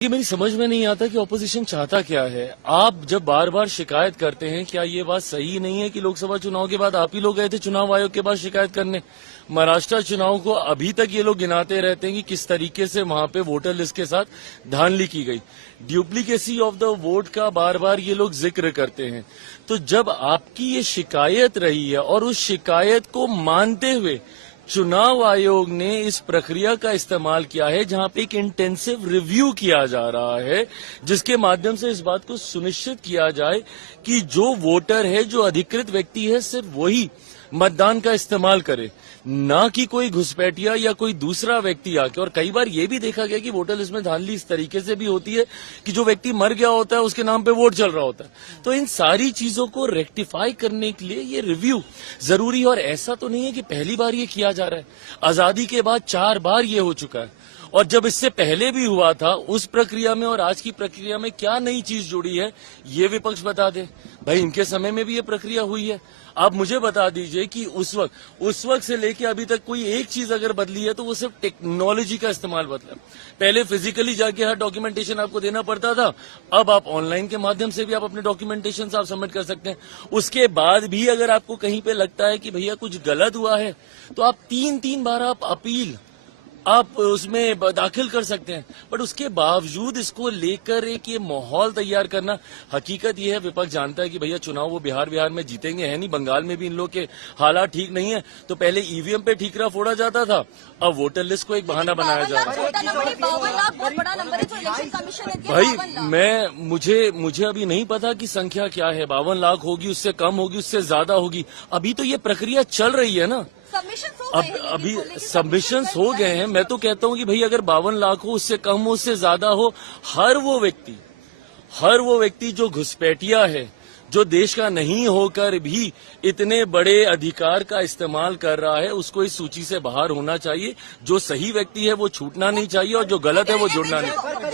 ये मेरी समझ में नहीं आता कि ऑपोजिशन चाहता क्या है। आप जब बार बार शिकायत करते हैं, क्या ये बात सही नहीं है कि लोकसभा चुनाव के बाद आप ही लोग गए थे चुनाव आयोग के पास शिकायत करने? महाराष्ट्र चुनाव को अभी तक ये लोग गिनाते रहते हैं कि किस तरीके से वहां पे वोटर लिस्ट के साथ धांधली की गई, ड्यूप्लीकेसी ऑफ द वोट का बार बार ये लोग जिक्र करते हैं। तो जब आपकी ये शिकायत रही है और उस शिकायत को मानते हुए चुनाव आयोग ने इस प्रक्रिया का इस्तेमाल किया है जहां पे एक इंटेंसिव रिव्यू किया जा रहा है, जिसके माध्यम से इस बात को सुनिश्चित किया जाए कि जो वोटर है, जो अधिकृत व्यक्ति है, सिर्फ वही मतदान का इस्तेमाल करे, ना कि कोई घुसपैठिया या कोई दूसरा व्यक्ति आके। और कई बार ये भी देखा गया कि वोटर लिस्ट में धांधली इस तरीके से भी होती है कि जो व्यक्ति मर गया होता है उसके नाम पे वोट चल रहा होता है। तो इन सारी चीजों को रेक्टिफाई करने के लिए ये रिव्यू जरूरी है। और ऐसा तो नहीं है कि पहली बार ये किया जा रहा है, आजादी के बाद 4 बार ये हो चुका है। और जब इससे पहले भी हुआ था, उस प्रक्रिया में और आज की प्रक्रिया में क्या नई चीज जुड़ी है, ये विपक्ष बता दे। भाई, इनके समय में भी ये प्रक्रिया हुई है। आप मुझे बता दीजिए कि उस वक्त से लेके अभी तक कोई एक चीज अगर बदली है तो वो सिर्फ टेक्नोलॉजी का इस्तेमाल बदला। पहले फिजिकली जाके हर डॉक्यूमेंटेशन आपको देना पड़ता था, अब आप ऑनलाइन के माध्यम से भी आप अपने डॉक्यूमेंटेशन आप सबमिट कर सकते हैं। उसके बाद भी अगर आपको कहीं पे लगता है कि भैया कुछ गलत हुआ है, तो आप 3 बार आप अपील आप उसमें दाखिल कर सकते हैं। बट उसके बावजूद इसको लेकर एक ये माहौल तैयार करना, हकीकत ये है विपक्ष जानता है कि भैया चुनाव वो बिहार में जीतेंगे है नहीं, बंगाल में भी इन लोग के हालात ठीक नहीं है। तो पहले ईवीएम पे ठीकरा फोड़ा जाता था, अब वोटर लिस्ट को एक बहाना बनाया जा रहा है। भाई, मुझे अभी नहीं पता कि संख्या क्या है, 52 लाख होगी, उससे कम होगी, उससे ज्यादा होगी। अभी तो ये प्रक्रिया चल रही है ना। अभी सबमिशंस हो गए हैं। मैं तो कहता हूं कि भाई अगर 52 लाख हो, उससे कम हो, उससे ज्यादा हो, हर वो व्यक्ति जो घुसपैठिया है, जो देश का नहीं होकर भी इतने बड़े अधिकार का इस्तेमाल कर रहा है, उसको इस सूची से बाहर होना चाहिए। जो सही व्यक्ति है वो छूटना नहीं चाहिए और जो गलत है वो जुड़ना नहीं।